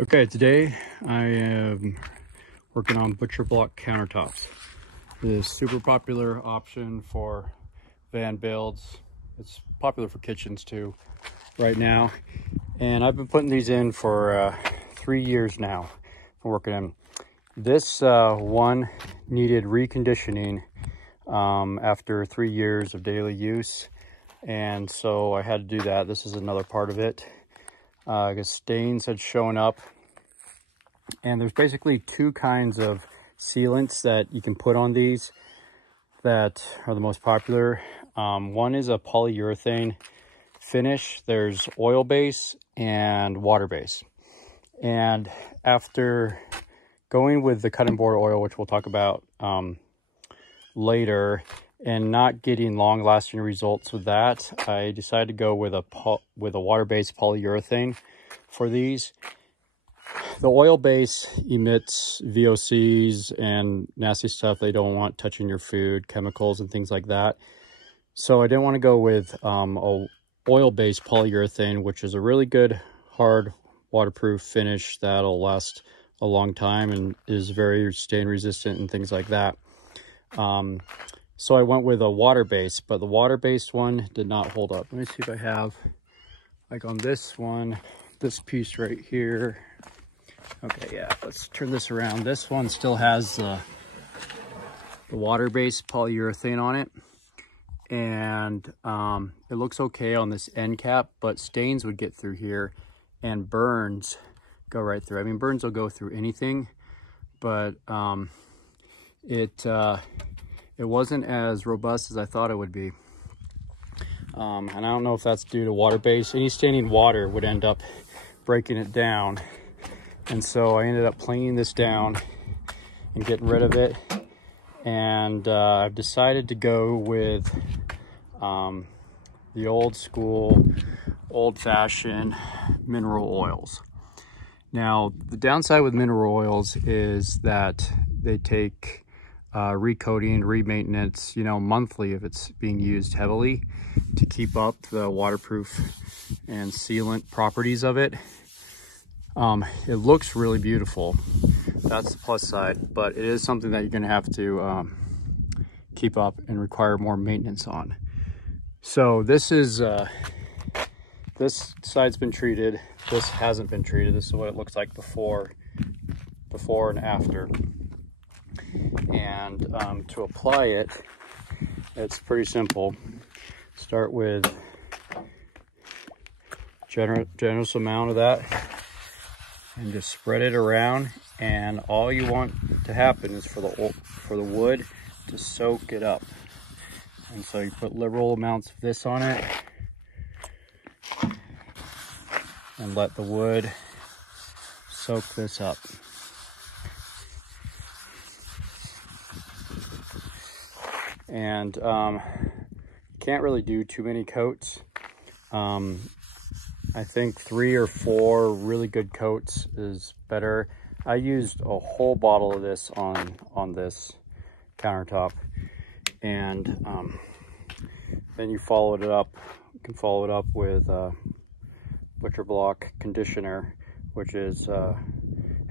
Okay, today I am working on butcher block countertops. This super popular option for van builds. It's popular for kitchens too right now. And I've been putting these in for 3 years now. I'm working in. This one needed reconditioning after 3 years of daily use. And so I had to do that. This is another part of it. I guess stains had shown up, and there's basically two kinds of sealants that you can put on these that are the most popular. One is a polyurethane finish. There's oil base and water base. And after going with the cutting board oil, which we'll talk about later, and not getting long-lasting results with that, I decided to go with a water-based polyurethane for these. The oil base emits VOCs and nasty stuff they don't want touching your food, chemicals and things like that. So I didn't want to go with a oil-based polyurethane, which is a really good, hard, waterproof finish that'll last a long time and is very stain resistant and things like that. So I went with a water-based, but the water-based one did not hold up. Let me see if I have, like on this one, this piece right here. Okay, yeah, let's turn this around. This one still has the water-based polyurethane on it. And it looks okay on this end cap, but stains would get through here and burns go right through. I mean, burns will go through anything, but it wasn't as robust as I thought it would be. And I don't know if that's due to water-based. Any staining water would end up breaking it down. And so I ended up planing this down and getting rid of it. And I've decided to go with the old school, old-fashioned mineral oils. Now, the downside with mineral oils is that they take recoating, re-maintenance, monthly if it's being used heavily to keep up the waterproof and sealant properties of it. It looks really beautiful. That's the plus side, but it is something that you're going to have to keep up and require more maintenance on. So this is this side's been treated. This hasn't been treated. This is what it looks like before and after. And to apply it, it's pretty simple. Start with generous amount of that and just spread it around. And all you want to happen is for the wood to soak it up. And so you put liberal amounts of this on it and let the wood soak this up. And can't really do too many coats. I think 3 or 4 really good coats is better. I used a whole bottle of this on this countertop, and then you followed it up. You can follow it up with butcher block conditioner, which is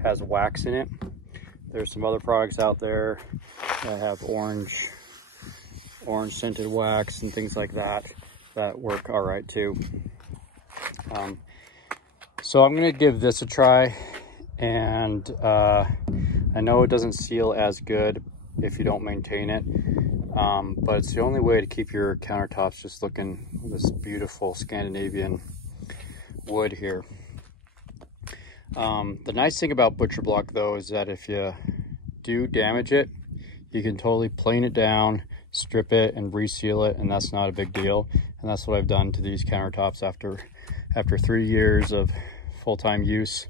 has wax in it. There's some other products out there that have orange scented wax and things like that work all right too. So I'm gonna give this a try, and I know it doesn't seal as good if you don't maintain it, but it's the only way to keep your countertops just looking this beautiful Scandinavian wood here. The nice thing about butcher block though is that if you do damage it, you can totally plane it down, strip it, and reseal it, and that's not a big deal. And that's what I've done to these countertops after 3 years of full-time use.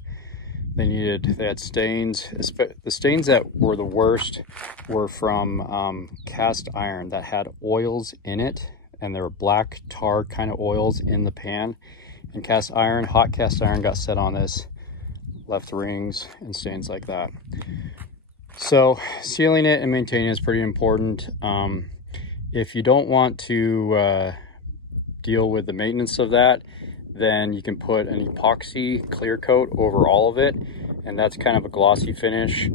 They had stains. The stains that were the worst were from cast iron that had oils in it, and there were black tar kind of oils in the pan. And cast iron, hot cast iron got set on this, left rings and stains like that. So sealing it and maintaining it is pretty important. If you don't want to deal with the maintenance of that, then you can put an epoxy clear coat over all of it, and that's kind of a glossy finish.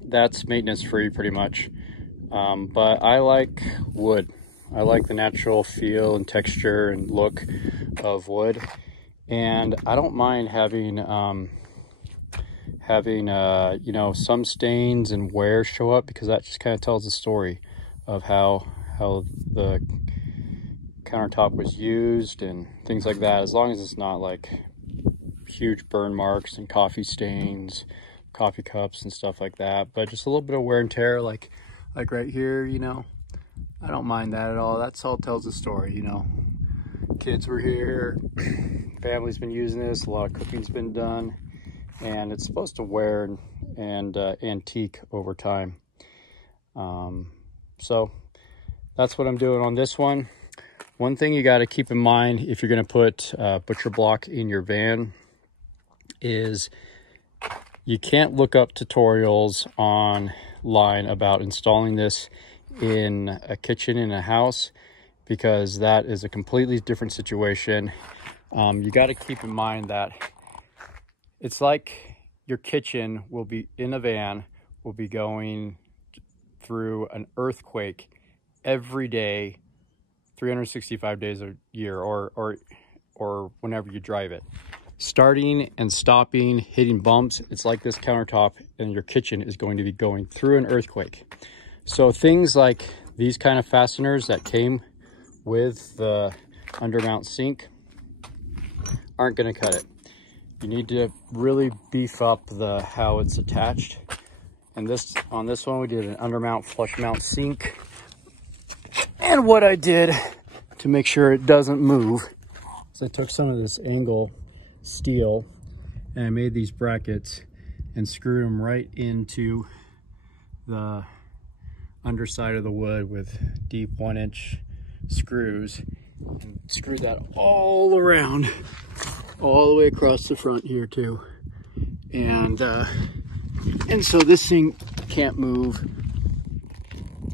That's maintenance free pretty much. But I like wood. I like the natural feel and texture and look of wood, and I don't mind having you know, some stains and wear show up, because that just kind of tells the story of how the countertop was used and things like that, as long as it's not like huge burn marks and coffee stains, coffee cups and stuff like that. But just a little bit of wear and tear, like right here, you know, I don't mind that at all. That's all tells the story, you know. Kids were here, family's been using this, a lot of cooking's been done, and it's supposed to wear and antique over time. So that's what I'm doing on this one. One thing you got to keep in mind if you're going to put Butcher Block in your van is you can't look up tutorials online about installing this in a kitchen in a house, because that is a completely different situation. You got to keep in mind that it's like your kitchen will be in a van, will be going through an earthquake every day, 365 days a year, or whenever you drive it. Starting and stopping, hitting bumps, it's like this countertop and your kitchen is going to be going through an earthquake. So things like these kind of fasteners that came with the undermount sink aren't going to cut it. You need to really beef up how it's attached. And on this one, we did an undermount flush mount sink. And what I did to make sure it doesn't move is I took some of this angle steel and I made these brackets and screwed them right into the underside of the wood with deep 1-inch screws, and screwed that all around, all the way across the front here too. And so this thing can't move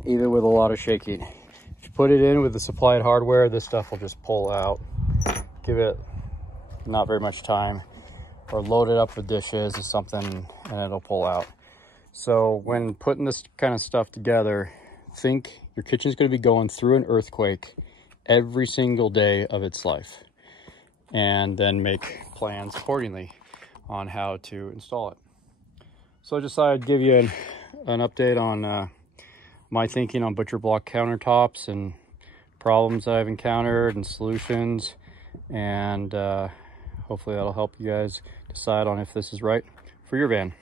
even with a lot of shaking. If you put it in with the supplied hardware, this stuff will just pull out. Give it not very much time, or load it up with dishes or something and it'll pull out. So when putting this kind of stuff together, think your kitchen's going to be going through an earthquake every single day of its life, and then make plans accordingly on how to install it. So I just thought I'd give you an update on my thinking on Butcher Block countertops and problems I've encountered and solutions, and hopefully that'll help you guys decide on if this is right for your van.